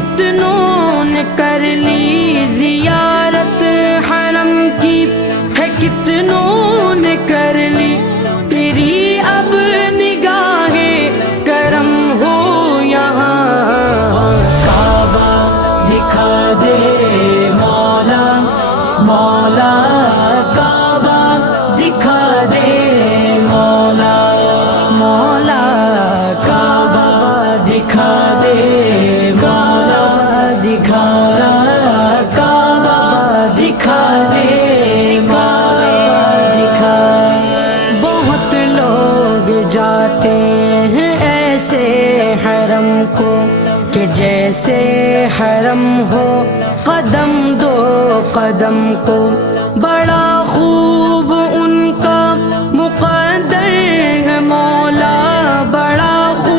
کتنوں نے کر لی زیارت حرم کی، ہے کتنوں نے کر لی، تیری اب نگاہ کرم ہو یہاں۔ کعبہ دکھا دے مولا، مولا کعبہ دکھا دے مولا، مولا کعبہ دکھا دے مولا، دکھا کعبہ دکھا دے مولا، دکھا۔ بہت لوگ جاتے ہیں ایسے حرم کو کہ جیسے حرم ہو، قدم دو قدم کو، بڑا